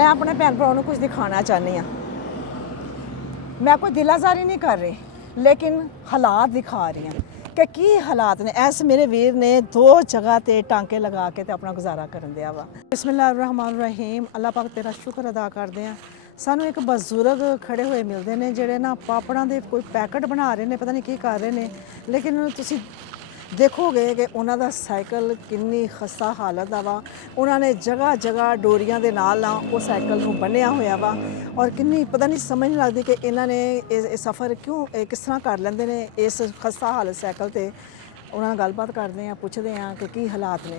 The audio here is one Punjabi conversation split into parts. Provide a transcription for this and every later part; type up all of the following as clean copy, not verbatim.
मैं अपने भैन भराओं को कुछ दिखाना चाहनी हाँ। मैं कोई दिलाजारी नहीं कर रही, लेकिन हालात दिखा रही हूँ कि की हालात ने। ऐस मेरे वीर ने 2 जगह ते टांके लगा के ते अपना गुजारा करन दिया वा। बिस्मिल्लाहिर्रहमानिर्रहीम। अल्लाह पाक तेरा शुक्र अदा करते हैं। सानू एक बजुर्ग खड़े हुए मिलते हैं ਜਿਹੜੇ ना पापड़ां ਦੇ कोई पैकेट बना रहे हैं, पता नहीं की कर रहे हैं, लेकिन तुसी देखोगे कि उन्हों का साइकिल किन्नी खस्ता हालत दा वा। उन्होंने जगह जगह डोरियां दे नाल ना वो साइकिल नूं बन्निया होया वा और किन्नी पता नहीं समझ नहीं लगती कि इन्होंने सफ़र क्यों किस तरह कर लेंदे ने इस खस्ता हालत साइकिल ते। उन्होंने गलबात करते हैं, पुछते हैं कि की हालात ने।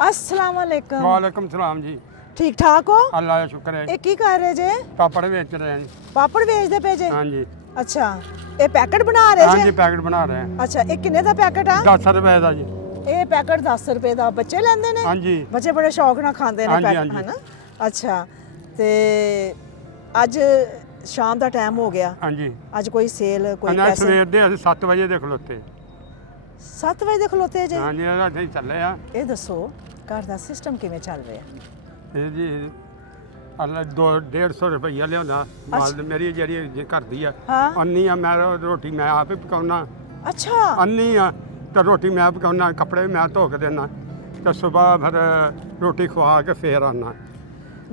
अस्सलाम वालेकुम। वालेकुम सलाम जी। ठीक ठाक हो? अल्लाह का शुक्र है। ये की कर रहे जे? पापड़ बेच रहे हैं जी। पापड़ बेचते पे जे? हाँ जी। अच्छा, ये पैकेट बना रहे हाँ जे? जी, पैकेट बना रहे हैं। अच्छा, ये किन्ने दा पैकेट आ? 10 रुपए का जी। ये पैकेट 10 रुपए का बच्चे लेंदे ने? हाँ जी। बच्चे बड़े शौक नाल खांदे ने हाँ जी, पैकेट, हाँ जी। है ना? अच्छा, ते अज शाम दा टाइम हो गया, हाँ जी। अज कोई सेल कोई अन्ना पैसे? सवेर दे 7 बजे दे खलोते। 7 वजे दे खलोते जे? हाँ जी, असें ਚੱਲੇ ਆ। ਇਹ ਦੱਸੋ ਘਰ ਦਾ ਸਿਸਟਮ ਕਿਵੇਂ ਚੱਲ ਰਿਹਾ? ਇਹ ਜੀ ਅੱਲਾ 150 ਰੁਪਈਆ ਲਿਆਉਂਦਾ ਮਾਲ ਮੇਰੀ ਜਿਹੜੀ ਘਰ ਦੀ ਆ ਹਾਂ। ਅੰਨੀ ਆ। ਮੈਂ ਰੋਟੀ ਮੈਂ ਆਪ ਹੀ ਪਕਾਉਣਾ। ਅੱਛਾ, ਅੰਨੀ ਆ ਤੇ ਰੋਟੀ ਮੈਂ ਪਕਾਉਣਾ, ਕੱਪੜੇ ਵੀ ਮੈਂ ਧੋ ਕੇ ਦੇਣਾ ਤੇ ਸਵੇਰ ਫਿਰ ਰੋਟੀ ਖਵਾ ਕੇ ਫੇਰ ਆਉਣਾ।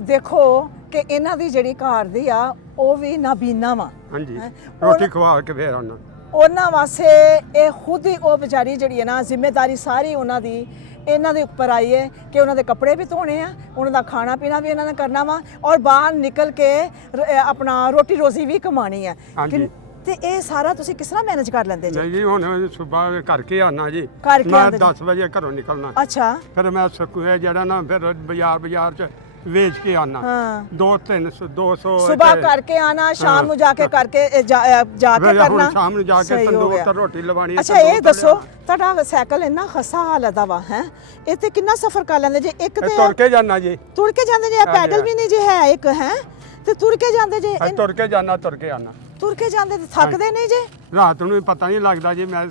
ਦੇਖੋ ਕਿ ਇਹਨਾਂ ਦੀ ਜਿਹੜੀ ਘਰ ਦੀ ਆ ਉਹ ਵੀ ਨਾਬੀਨਾ ਵਾ। ਹਾਂਜੀ, ਹੈਂ? ਰੋਟੀ ਖਵਾ ਕੇ ਫੇਰ ਆਉਣਾ। ਉਹਨਾਂ ਵਾਸਤੇ ਇਹ ਖੁਦ ਹੀ ਉਹ ਵਿਚਾਰੀ ਜਿਹੜੀ ਹੈ ਨਾ ਜ਼ਿੰਮੇਵਾਰੀ ਸਾਰੀ ਉਹਨਾਂ ਦੀ ਇਹਨਾਂ ਦੇ ਉੱਪਰ ਆਈ ਹੈ ਕਿ ਉਹਨਾਂ ਦੇ ਕੱਪੜੇ ਵੀ ਧੋਣੇ ਆ, ਉਹਨਾਂ ਦਾ ਖਾਣਾ ਪੀਣਾ ਵੀ ਇਹਨਾਂ ਨੇ ਕਰਨਾ ਵਾ ਔਰ ਬਾਹਰ ਨਿਕਲ ਕੇ ਆਪਣਾ ਰੋਟੀ ਰੋਜ਼ੀ ਵੀ ਕਮਾਣੀ ਹੈ। ਹਾਂਜੀ। ਤੇ ਇਹ ਸਾਰਾ ਤੁਸੀਂ ਕਿਸ ਤਰ੍ਹਾਂ ਮੈਨੇਜ ਕਰ ਲੈਂਦੇ ਜੀ? ਨਹੀਂ ਜੀ, ਹੁਣ ਸਵੇਰ ਕਰਕੇ ਆਉਣਾ ਜੀ। ਕਰਕੇ ਮੈਂ ਆਉਂਦੇ ਜੀ। 10 ਵਜੇ ਘਰੋਂ ਨਿਕਲਣਾ। ਅੱਛਾ, ਫਿਰ ਮੈਂ ਸਕੂਏ ਜਿਹੜਾ ਨਾ ਫਿਰ ਬਾਜ਼ਾਰ ਚ ਵੇਚ ਕੇ ਆਉਣਾ। ਹਾਂ। 200 ਸੁਬਾਹ ਕਰਕੇ ਆਣਾ, ਸ਼ਾਮ ਨੂੰ ਜਾ ਕੇ ਕਰਕੇ ਜਾ ਕੇ ਕਰਨਾ। ਸ਼ਾਮ ਨੂੰ ਜਾ ਕੇ ਸਹੀ ਹੋ ਤੰਦੂਰ ਗਿਆ। ਤੇ ਰੋਟੀ ਲਵਾਣੀ। ਅੱਛਾ, ਇਹ ਦੱਸੋ ਤੁਹਾਡਾ ਸਾਈਕਲ ਇੰਨਾ ਖਸਤਾ ਹਾਲਤ ਦਾ ਵਾ ਹੈ, ਇਹ ਤੇ ਕਿੰਨਾ ਸਫ਼ਰ ਕਰ ਲੈਂਦੇ ਜੇ? ਇੱਕ ਤੇ ਤੁਰ ਕੇ ਜਾਣਾ ਜੀ। ਤੁਰ ਕੇ ਜਾਂਦੇ ਜੇ, ਪੈਦਲ ਵੀ ਨਹੀਂ ਜੇ ਹੈ ਇੱਕ ਹੈ ਤੇ ਤੁਰ ਕੇ ਜਾਂਦੇ ਜੇ? ਤੁਰ ਕੇ ਜਾਣਾ, ਤੁਰ ਕੇ ਆਣਾ। ਤੁਰ ਕੇ ਜਾਂਦੇ ਤੇ ਥੱਕਦੇ ਨਹੀਂ ਜੇ? ਰਾਤ ਨੂੰ ਵੀ ਪਤਾ ਨਹੀਂ ਲੱਗਦਾ ਜੀ। ਮੈਂ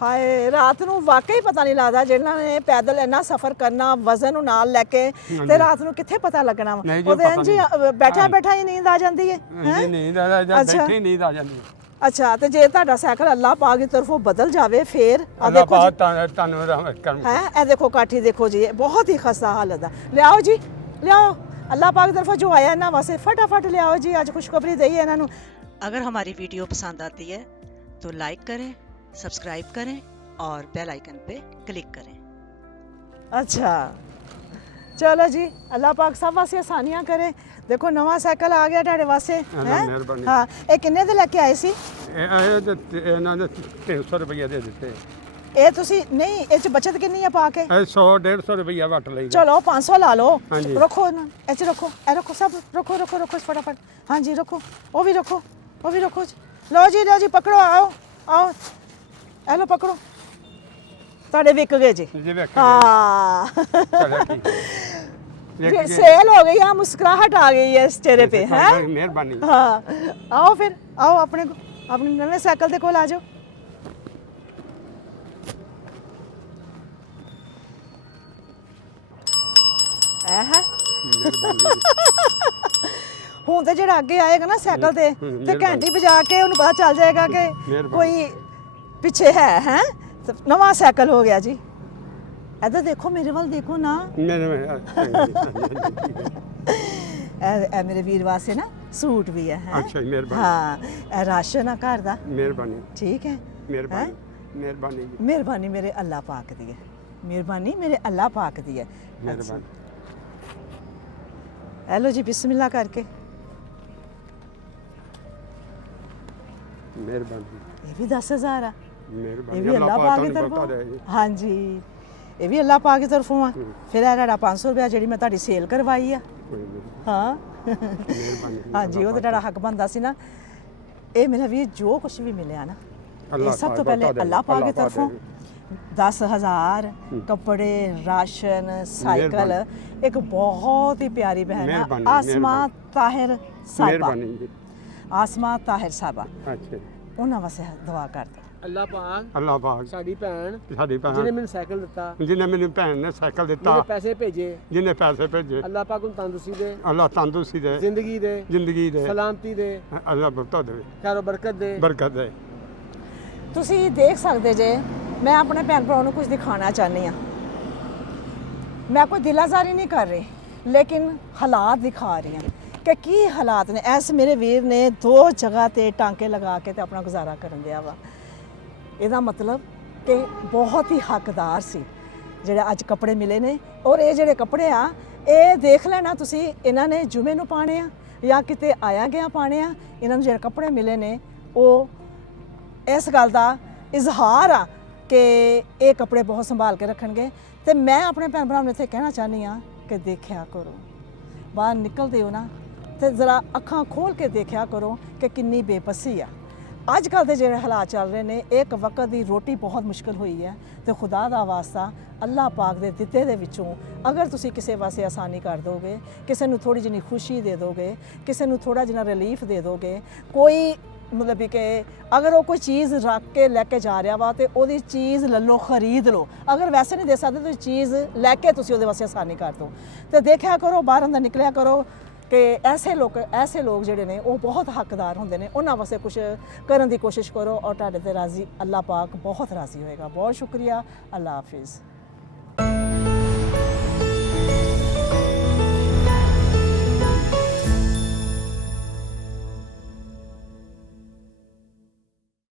ਹਾਏ, ਰਾਤ ਨੂੰ ਵਾਕਈ ਪਤਾ ਨਹੀਂ ਲੱਗਦਾ ਜਿਹਨਾਂ ਨੇ ਪੈਦਲ ਇੰਨਾ ਸਫ਼ਰ ਕਰਨਾ ਵਜ਼ਨ ਨੂੰ ਨਾਲ ਲੈ ਕੇ, ਤੇ ਰਾਤ ਨੂੰ ਕਿੱਥੇ ਪਤਾ ਲੱਗਣਾ ਵਾ? ਨਹੀਂ ਜੀ, ਉਹਦੇ ਪਤਾ ਜੀ ਨਹੀਂ। ਬੈਠਾ ਹੀ ਨੀਂਦ ਆ ਜਾਂਦੀ ਹੈ। ਜੀ ਨੀਂਦ ਆ ਜਾਂਦੀ, ਬੈਠੀ ਨੀਂਦ ਆ ਜਾਂਦੀ। ਅੱਛਾ, ਤੇ ਜੇ ਤੁਹਾਡਾ ਸਾਈਕਲ ਅੱਲਾਹ ਪਾਕ ਦੀ ਤਰਫੋਂ ਬਦਲ ਜਾਵੇ ਫੇਰ ਆ ਅੱਲਾਹ ਦੇਖੋ ਜੀ, ਪਾਕ ਧੰਨਵਾਦ ਕਰਮ। ਹੈ ਇਹ ਦੇਖੋ ਕਾਠੀ ਦੇਖੋ ਜੀ, ਇਹ ਬਹੁਤ ਹੀ ਖਸਤਾ ਹਾਲਤ ਹੈ। ਲਿਆਓ ਜੀ, ਲਿਆਓ। अल्लाह पाक की तरफ जो आया इन्होंने वास्ते फटाफट ले आओ जी। आज खुशखबरी दी है इन्होंने। अगर हमारी वीडियो पसंद आती है तो लाइक करें, सब्सक्राइब करें और बेल आइकन पे क्लिक करें। अच्छा, चलो जी, अल्लाह पाक सब वास्ते आसानियां करे। देखो नवा साइकिल आ गया ਤੁਹਾਡੇ वास्ते। ਮਿਹਰਬਾਨੀ। हाँ, ये किन्ने दे लेके आए सी? ਇਹਨਾਂ ਨੇ 300 ਰੁਪਈਆ ਦੇ ਦਿੱਤੇ। ਇਹ ਤੁਸੀਂ ਨਹੀਂ, ਇਹ ਚ ਬਚਤ ਕਿੰਨੀ ਆ ਪਾ ਕੇ? 100 150 ਰੁਪਈਆ ਵਟ ਲਈ। चलो 500 ला लो। ਹਾਂਜੀ। रखो ना, ऐसे रखो, ए रखो सब, रखो रखो रखो फटाफट। हाँ जी, रखो, वो भी रखो, वो भी रखो जी। लो जी पकड़ो, आओ आओ, ए लो पकड़ो। ਤੁਹਾਡੇ ਵਿਕ ਗਏ ਜੀ। ਜੀ ਵੇਖ। हाँ, ਚਲੋ ਠੀਕ। सेल हो गई, हाँ, मुस्कुराहट आ गई है इस चेहरे पे, है? ਮਿਹਰਬਾਨੀ। हाँ, आओ फिर, आओ अपने नवे साइकिल के कोल आ जाओ। ਹੁਣ ਤੇ ਜਿਹੜਾ ਅੱਗੇ ਆਏਗਾ ਨਾ ਸਾਈਕਲ ਤੇ ਘੰਟੀ ਵਜਾ ਕੇ ਉਹਨੂੰ ਪਤਾ ਚੱਲ ਜਾਏਗਾ ਕਿ ਕੋਈ ਪਿੱਛੇ ਹੈ। ਨਵਾਂ ਸਾਈਕਲ ਹੋ ਗਿਆ ਜੀ। ਇੱਧਰ ਦੇਖੋ, ਮੇਰੇ ਵੱਲ ਦੇਖੋ ਨਾ। ਇਹ ਮੇਰੇ ਵੀਰ ਵਾਸਤੇ ਨਾ ਸੂਟ ਵੀ ਹੈ। ਅੱਛਾ ਜੀ, ਮਿਹਰਬਾਨੀ। ਹਾਂ, ਇਹ ਰਾਸ਼ਨ ਆ ਘਰ ਦਾ। ਮਿਹਰਬਾਨੀ। ਠੀਕ ਹੈ, ਮਿਹਰਬਾਨੀ। ਮਿਹਰਬਾਨੀ ਜੀ। ਮਿਹਰਬਾਨੀ ਮੇਰੇ ਅੱਲਾਹ ਪਾਕ ਦੀ ਹੈ। ਮਿਹਰਬਾਨੀ ਮੇਰੇ ਅੱਲਾਹ ਪਾਕ ਦੀ ਹੈ। ਮਿਹਰਬਾਨੀ। हेलो जी, बिस्मिल्लाह करके। ਮਿਹਰਬਾਨੀ। ये भी 10,000 आ। ਮਿਹਰਬਾਨੀ। ये भी अल्लाह पाक की तरफों। हाँ जी, ये भी अल्लाह पाक की तरफों आ। फिर ये 500 रुपया जी मैं ਤੁਹਾਡੀ सेल करवाई आ। हाँ हाँ जी, वो तो ਤੁਹਾਡਾ हक बनता सी ना। ये मेरा भी जो कुछ भी मिले ना, ये सब तो पहले अल्लाह पाक की तरफों। 10,000 कपड़े, राशन, साइकिल। एक बहुत ही प्यारी बहन है, आसमां ताहिर साहिबा। ਮਿਹਰਬਾਨੀ ਜੀ। आसमां ताहिर साहिबा, ਅੱਛਾ। उन्होंने वास्ते दुआ कर दो। ਅੱਲਾਹ ਪਾਕ ਅੱਲਾਹ ਪਾਕ ਸਾਡੀ ਭੈਣ ਸਾਡੀ ਜਿਹਨੇ ਭੈਣ ਮੈਨੂੰ ਸਾਈਕਲ ਦਿੱਤਾ, ਜਿਹਨੇ ਮੈਨੂੰ ਭੈਣ ਨੇ ਸਾਈਕਲ ਦਿੱਤਾ, ਜਿਹਨੇ ਪੈਸੇ ਭੇਜੇ, ਜਿਹਨੇ ਪੈਸੇ ਭੇਜੇ, ਅੱਲਾਹ ਪਾਕ ਨੂੰ ਤੰਦਰੁਸਤੀ ਦੇ, ਅੱਲਾਹ ਤੰਦਰੁਸਤੀ ਦੇ, ਜ਼ਿੰਦਗੀ ਦੇ, ਜ਼ਿੰਦਗੀ ਦੇ, ਸਲਾਮਤੀ ਦੇ, ਅੱਲਾਹ ਬਰਕਤ ਦੇ, ਖੈਰ ਬਰਕਤ ਦੇ। ਬਰਕਤ ਦੇ। ਤੁਸੀਂ ਦੇਖ ਸਕਦੇ ਜੇ ਮੈਂ ਆਪਣੇ ਭੈਣ ਭਰਾਵਾਂ ਨੂੰ ਕੁਝ ਦਿਖਾਉਣਾ ਚਾਹੁੰਦੀ ਹਾਂ। ਮੈਂ ਕੋਈ ਦਿਲਾਜ਼ਾਰੀ ਨਹੀਂ ਕਰ ਰਹੀ, ਲੇਕਿਨ ਹਾਲਾਤ ਦਿਖਾ ਰਹੀ ਹਾਂ ਕਿ ਕੀ ਹਾਲਾਤ ਨੇ। ਐਸ ਮੇਰੇ ਵੀਰ ਨੇ 2 ਜਗ੍ਹਾ ਤੇ ਟਾਂਕੇ ਲਗਾ ਕੇ ਤੇ ਆਪਣਾ ਗੁਜ਼ਾਰਾ ਕਰਨ ਦਿਆ ਵਾ। ਇਹਦਾ ਮਤਲਬ ਕਿ ਬਹੁਤ ਹੀ ਹੱਕਦਾਰ ਸੀ ਜਿਹੜੇ ਅੱਜ ਕੱਪੜੇ ਮਿਲੇ ਨੇ। ਔਰ ਇਹ ਜਿਹੜੇ ਕੱਪੜੇ ਆ ਇਹ ਦੇਖ ਲੈਣਾ ਤੁਸੀਂ, ਇਹਨਾਂ ਨੇ ਜੁਮੇ ਨੂੰ ਪਾਣੇ ਆ ਜਾਂ ਕਿਤੇ ਆਇਆ ਗਿਆ ਪਾਣੇ ਆ। ਇਹਨਾਂ ਨੂੰ ਜਿਹੜੇ ਕੱਪੜੇ ਮਿਲੇ ਨੇ ਉਹ ਇਸ ਗੱਲ ਦਾ ਇਜ਼ਹਾਰ ਆ ਕਿ ਇਹ ਕੱਪੜੇ ਬਹੁਤ ਸੰਭਾਲ ਕੇ ਰੱਖਣਗੇ। ਤੇ ਮੈਂ ਆਪਣੇ ਭੈਣ ਭਰਾਵਾਂ ਨੂੰ ਇੱਥੇ ਕਹਿਣਾ ਚਾਹੁੰਦੀ ਹਾਂ ਕਿ ਦੇਖਿਆ ਕਰੋ, ਬਾਹਰ ਨਿਕਲਦੇ ਹੋ ਨਾ ਤੇ ਜ਼ਰਾ ਅੱਖਾਂ ਖੋਲ ਕੇ ਦੇਖਿਆ ਕਰੋ ਕਿ ਕਿੰਨੀ ਬੇਬਸੀ ਆ। ਅੱਜ ਕੱਲ੍ਹ ਦੇ ਜਿਹੜੇ ਹਾਲਾਤ ਚੱਲ ਰਹੇ ਨੇ, ਇੱਕ ਵਕਤ ਦੀ ਰੋਟੀ ਬਹੁਤ ਮੁਸ਼ਕਲ ਹੋਈ ਹੈ ਤੇ ਖੁਦਾ ਦਾ ਵਾਸਤਾ ਅੱਲਾਹ ਪਾਕ ਦੇ ਦਿੱਤੇ ਦੇ ਵਿੱਚੋਂ ਅਗਰ ਤੁਸੀਂ ਕਿਸੇ ਵਾਸਤੇ ਆਸਾਨੀ ਕਰ ਦੋਗੇ, ਕਿਸੇ ਨੂੰ ਥੋੜੀ ਜਿਹੀ ਖੁਸ਼ੀ ਦੇ ਦੋਗੇ, ਕਿਸੇ ਨੂੰ ਥੋੜਾ ਜਿਹਾ ਰਿਲੀਫ ਦੇ ਦੋਗੇ, ਕੋਈ ਮਤਲਬ ਕਿ ਅਗਰ ਉਹ ਕੋਈ ਚੀਜ਼ ਰੱਖ ਕੇ ਲੈ ਕੇ ਜਾ ਰਿਹਾ ਵਾ ਤੇ ਉਹਦੀ ਚੀਜ਼ ਲੈ ਲਓ, ਖਰੀਦ ਲਓ। ਅਗਰ ਵੈਸੇ ਨਹੀਂ ਦੇ ਸਕਦੇ ਤਾਂ ਚੀਜ਼ ਲੈ ਕੇ ਤੁਸੀਂ ਉਹਦੇ ਵਾਸਤੇ ਆਸਾਨੀ ਕਰ ਦਿਓ। ਤੇ ਦੇਖਿਆ ਕਰੋ, ਬਾਹਰ ਅੰਦਰ ਨਿਕਲਿਆ ਕਰੋ ਕਿ ਐਸੇ ਲੋਕ ਜਿਹੜੇ ਨੇ ਉਹ ਬਹੁਤ ਹੱਕਦਾਰ ਹੁੰਦੇ ਨੇ। ਉਹਨਾਂ ਵਾਸਤੇ ਕੁਝ ਕਰਨ ਦੀ ਕੋਸ਼ਿਸ਼ ਕਰੋ ਔਰ ਤੁਹਾਡੇ ਤੇ ਰਾਜ਼ੀ ਅੱਲਾਹ ਪਾਕ ਬਹੁਤ ਰਾਜ਼ੀ ਹੋਏਗਾ। ਬਹੁਤ ਸ਼ੁਕਰੀਆ। ਅੱਲਾਹ ਹਾਫਿਜ਼।